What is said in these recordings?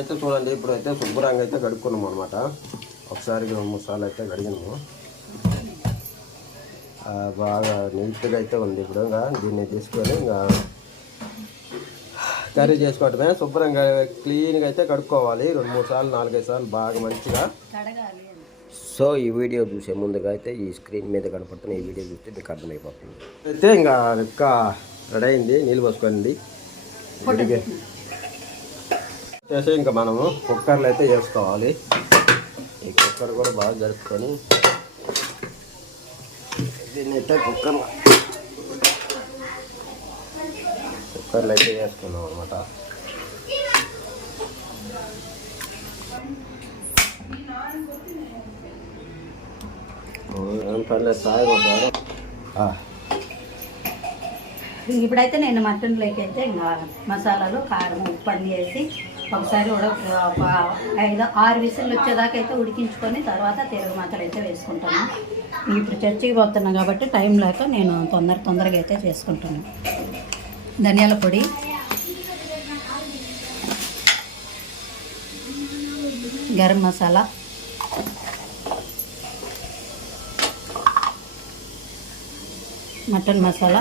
అయితే చూడండి ఇప్పుడు అయితే శుభ్రంగా అయితే కడుక్కున్నాము అనమాట ఒకసారి రెండు మూడు సార్లు అయితే కడిగినాము. బాగా నీట్గా అయితే ఉంది ఇప్పుడు. ఇంకా దీన్ని తీసుకొని ఇంకా కర్రీ చేసుకోవటమే. శుభ్రంగా క్లీన్గా అయితే కడుక్కోవాలి. రెండు మూడు సార్లు నాలుగైదు సార్లు బాగా మంచిగా. కడగాలి సో ఈ వీడియో చూసే ముందుగా అయితే ఈ స్క్రీన్ మీద కనపడుతున్న ఈ వీడియో చూస్తే మీకు అర్థమైపోతుంది. అయితే ఇంకా రెడీ అయింది. నీళ్ళు పోసుకోండి చేసి ఇంకా మనము కుక్కర్లో అయితే వేసుకోవాలి. ఈ కుక్కర్ కూడా బాగా జరుపుకొని దీన్ని అయితే కుక్కర్ కుక్కర్లు అయితే వేసుకున్నాం అనమాట పర్లేదు సాయి ఇప్పుడైతే నేను మటన్లోకి అయితే ఇంకా మసాలాలు కారం ఉప్పు అన్నీ వేసి ఒకసారి ఉడ ఐదు ఆరు విసులు వచ్చేదాకా అయితే ఉడికించుకొని తర్వాత తిరుగు మాత్రం అయితే వేసుకుంటాను. ఇప్పుడు చర్చికి పోతున్నాను కాబట్టి టైం లేక నేను తొందర తొందరగా అయితే చేసుకుంటాను. ధనియాల పొడి. గరం మసాలా. మటన్ మసాలా.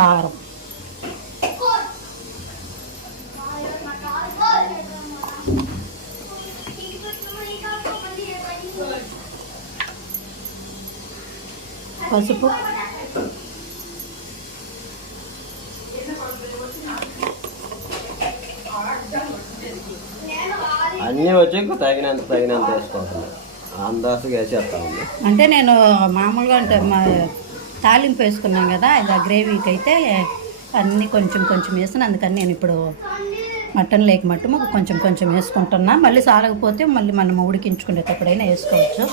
కారం పసుపు. అన్నీ వచ్చి ఇంకా తగినంత తగినంత వేసుకోవాలి. అందాసుగా వేసేస్తామండి. అంటే నేను మామూలుగా అంటే మా తాలింపు వేసుకున్నాం కదా ఇది గ్రేవీకి అయితే అన్నీ కొంచెం కొంచెం వేసిన అందుకని నేను ఇప్పుడు మటన్ లేక మటు కొంచెం కొంచెం వేసుకుంటున్నా. మళ్ళీ సారకపోతే మళ్ళీ మనం ఉడికించుకునేటప్పుడైనా వేసుకోవచ్చు.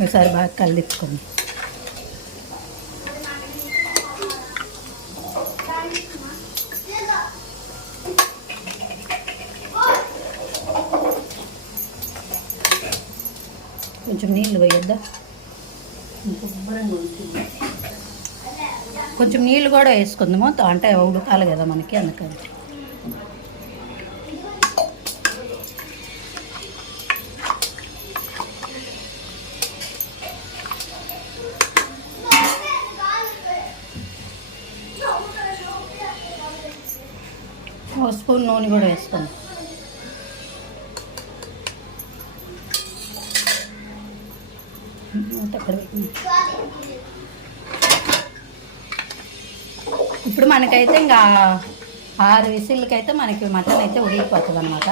ఒకసారి బాగా కలిదిప్పుకోండి కొంచెం నీళ్ళు వేయొద్దా కొంచెం నీళ్ళు కూడా వేసుకుందాము. అంటే ఉడకాలి కదా మనకి అందుకని. ఒక స్పూన్ నూనె కూడా వేసుకుందాం. ఇప్పుడు మనకైతే ఇంకా ఆరు విసిల్లకైతే మనకి మటన్ అయితే ఉడికిపోతుంది అనమాట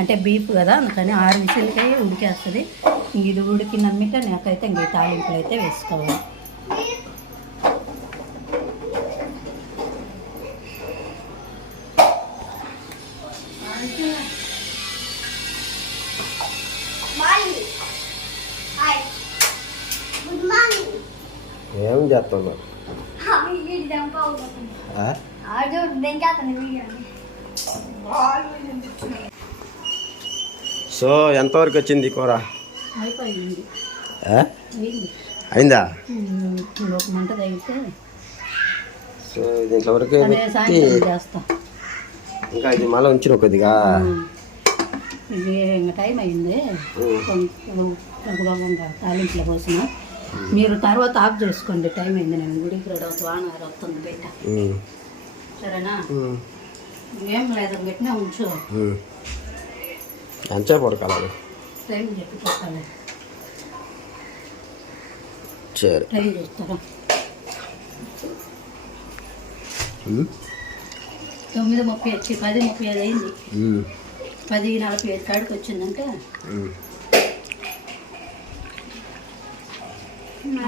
అంటే బీఫ్ కదా అందుకని ఆరు విసిల్కి ఉడికేస్తుంది. ఇది ఉడికినమ్మిక నాకైతే ఇంక ఈ తాలింపులు అయితే వేసుకోవాలి. గుడ్ ఏం వీడియో సో ఎంతవరకు వచ్చింది కూర? అయిపోయింది. ఆ? అయింది. సో దీంట్లో వరకు ఇంకా ఇది మళ్ళీ ఉంచిన కొద్దిగా. ఇది ఇంకా టైం అయింది. తాలింపుల కోసం మీరు తర్వాత ఆఫ్ చేసుకోండి టైం అయింది నేను గుడికి రెడీ అవుతా వాన వస్తుంది బయట. సరేనా. ఏం లేదు పెట్టినా ఉంచు. ఉడకాలి టైం చెప్పి సరే. టైం చూస్తారా. తొమ్మిది ముప్పై వచ్చి పది ముప్పై ఐదు అయింది. పది నలభై ఐదు కాడికి వచ్చిందంటే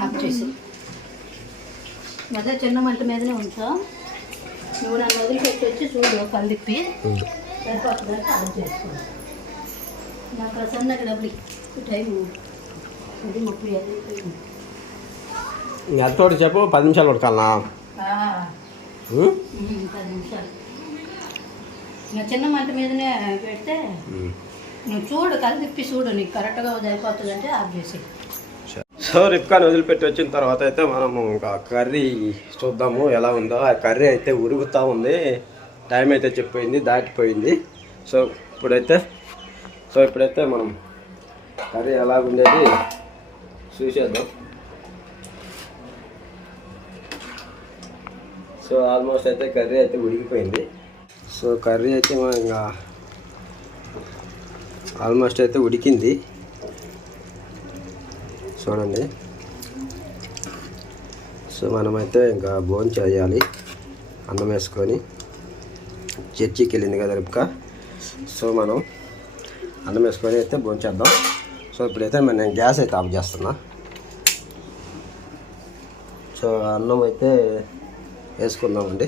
ఆఫ్ చేసి అదే చిన్న మంట మీదనే ఉంచా. నువ్వు నన్ను వదిలిపెట్టి వచ్చి చూడు కళ్ళు తిప్పి. ఉమ్. సరిపోతుందంటే ఆఫ్ చేసుకో. నాకు ఆ సన్నకి డబ్బులు టైం పది ముప్పై ఐదు తోటి చెప్పు పది నిమిషాలు ఉడకాలనా? ఉమ్, పది నిమిషాలు. చిన్న మంట మీదనే పెడితే. నువ్వు చూడు తిప్పి చూడు నీకు కరెక్ట్గా అయిపోతుందంటే ఆఫ్ చేసి సో రిప్కాన్ వదిలిపెట్టి వచ్చిన తర్వాత అయితే మనం ఇంకా కర్రీ చూద్దాము ఎలా ఉందో. ఆ కర్రీ అయితే ఉరుగుతూ ఉంది. టైం అయితే చెప్పిపోయింది దాటిపోయింది. సో ఇప్పుడైతే సో ఇప్పుడైతే మనం కర్రీ ఎలా ఉండేది చూసేద్దాం. సో ఆల్మోస్ట్ అయితే కర్రీ అయితే ఉడికిపోయింది. సో కర్రీ అయితే మనం ఇంకా ఆల్మోస్ట్ అయితే ఉడికింది. చూడండి. సో మనమైతే ఇంకా భోజనం చేయాలి. అన్నం వేసుకొని చర్చికి వెళ్ళింది కదా రిప్క. సో మనం అన్నం వేసుకొని అయితే భోజనం చేద్దాం. సో ఇప్పుడైతే మరి నేను గ్యాస్ అయితే ఆఫ్ చేస్తున్నా. సో అన్నం అయితే వేసుకుందామండి.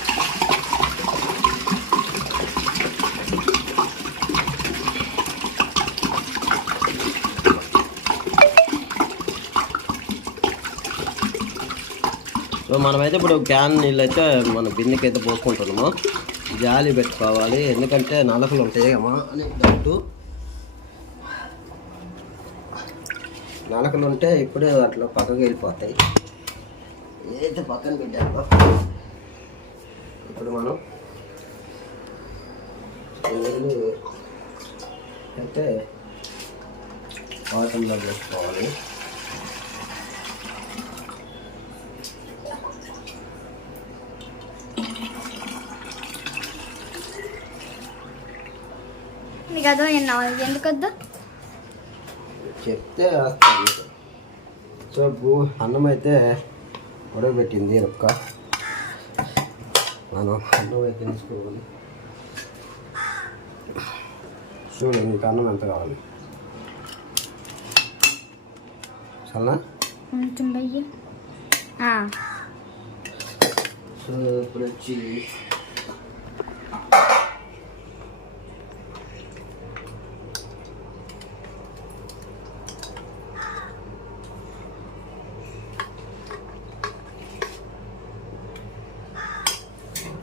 సో మనమైతే ఇప్పుడు క్యాన్ నీళ్ళు అయితే మన బిందెకి అయితే పోసుకుంటున్నాము. జాలి పెట్టుకోవాలి. ఎందుకంటే నలకలు ఉంటాయి అమ్మా అని డౌట్. నలకలు ఉంటే ఇప్పుడే అట్లా పక్కకి వెళ్ళిపోతాయి. ఏదైతే పక్కన పెట్టామో ఇప్పుడు మనం నీళ్ళు అయితే వాటంలో వేసుకోవాలి. నీకు అర్థమైనా ఎందుకొద్దు? చెప్తే వేస్తాను సో భూ అన్నం అయితే ఉడకబెట్టింది ఒక్క. మనం అన్నం అయితే తీసుకోవాలి. చూడు నీకు అన్నం ఎంత కావాలి? చాలా సో ఇప్పుడు వచ్చి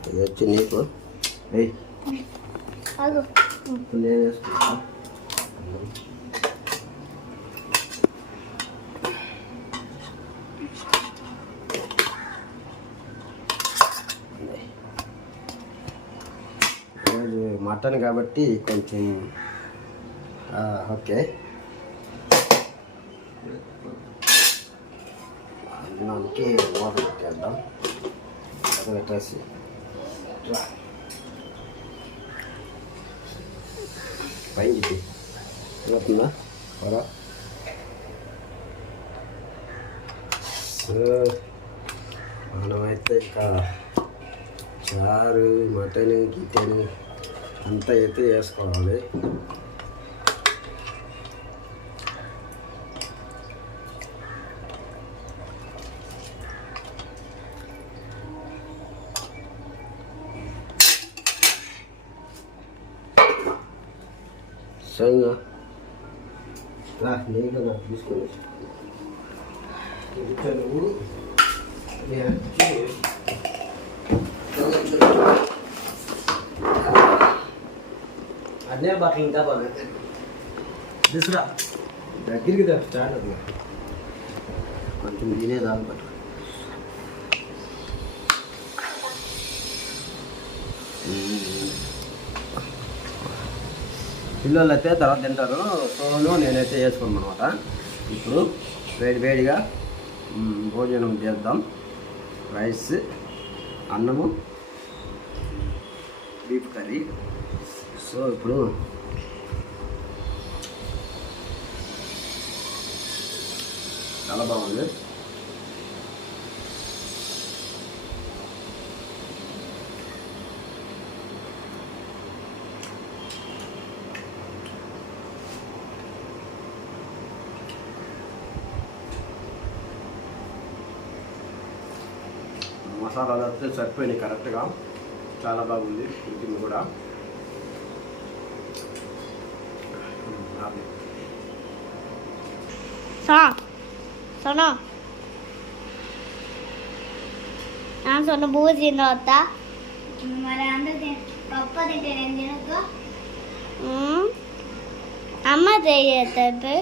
ఇది వచ్చి నీకు. నేను వేసుకుంటా ఈరోజు మటన్ కాబట్టి కొంచెం ఆ, ఓకే. అన్నానికి వాటర్ పెట్టేద్దాం. అది పెట్టేసి. పైన చెప్పి అవుతుందా మనమైతే ఇక చారు మటన్ గిటెన్ అంతా అయితే వేసుకోవాలి సో ఇంకా రా నీళ్ళు నాకు తీసుకొని ఇతను నేను వచ్చి అదే బట్టలు ఇంకా బాగా తీసుకురా. దగ్గరికి దా స్టార్ట్ అది. కొంచెం తినే దాని పట్టు పిల్లలు అయితే తర్వాత తింటారు. సోను నేనైతే వేసుకున్నాను అనమాట ఇప్పుడు వేడి వేడిగా భోజనం చేద్దాం. రైస్ అన్నము బీఫ్ కర్రీ సో ఇప్పుడు చాలా బాగుంది మసాలాలు అయితే సరిపోయినాయి కరెక్ట్గా చాలా బాగుంది ఉడికింది కూడా. సోను. సొన్న బూజు తినవద్దా మరి అందరు పప్ప తింటే నేను తినద్దు? అమ్మ చేయద్దు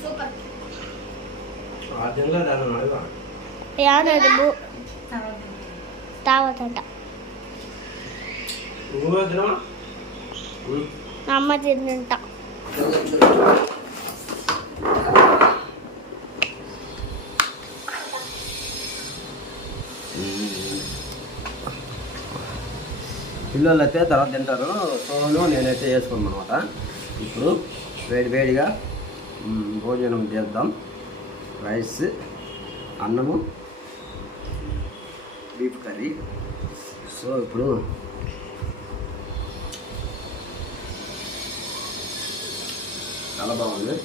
సూపర్ ఆ తావతంట. అమ్మ తింట పిల్లలు అయితే తర్వాత తింటారు. సోను నేనైతే వేసుకున్నాను అనమాట ఇప్పుడు వేడి వేడిగా భోజనం చేద్దాం. రైస్ అన్నము బీఫ్ కర్రీ సో ఇప్పుడు చాలా బాగుంది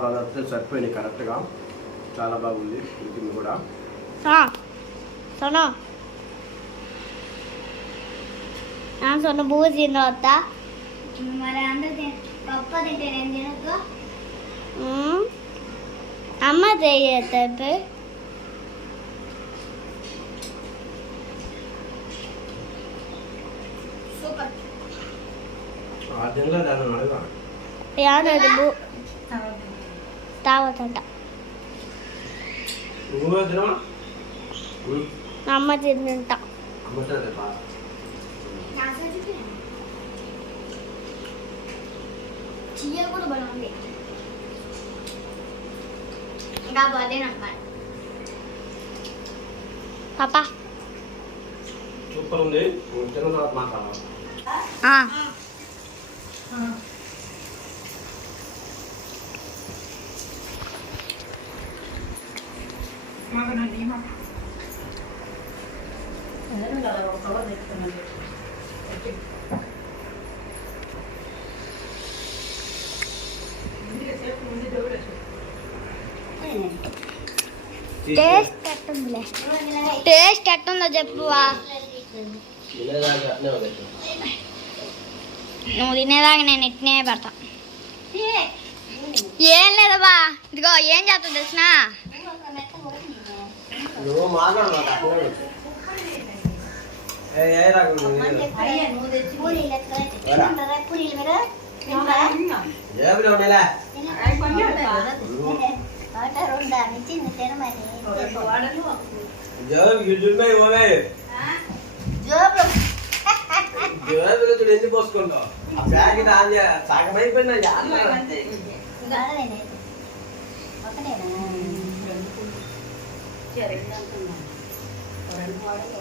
మసాలాలు అయితే సరిపోయినాయి కరెక్ట్గా చాలా బాగుంది. ఉడికింది కూడా. సా సోను. సొన్న బూజు తినవద్దా మరి అందరు పప్ప తింటే నేను తినద్దు. అమ్మ చేయద్దు సూపర్. ఆ తినలే దాన్ని అడగా యాదది తినవా? అమ్మ నాకు పాపా. సూపర్ ఉంది. తిన్న తర్వాత మాట్లాడాలి టేస్ట్ ఎట్టుందిలే? టేస్ట్ ఎట్టుందో చెప్పువా. నువ్వు తినేదాకా నేను ఇట్నే పెడతా. ఏం లేదబ్బా. ఇదిగో ఏం చేస్తుంది తెలిసిన? నువ్వు మాట్లాడు నాకు అట్నే ఉంది. ఏ ఏ రకం ఉంది? అయ్యా నువ్వు తెచ్చి జేబులో ఉండేలే జేబు గిడ్డున్నాయి ఓవే జేబులో చూడు ఎన్ని పోసుకుంటావు ఆ ప్యాకెట్ ఆన్ చేయ సగం అయిపోయినా రెండు అంటున్నా రెండు వాడలు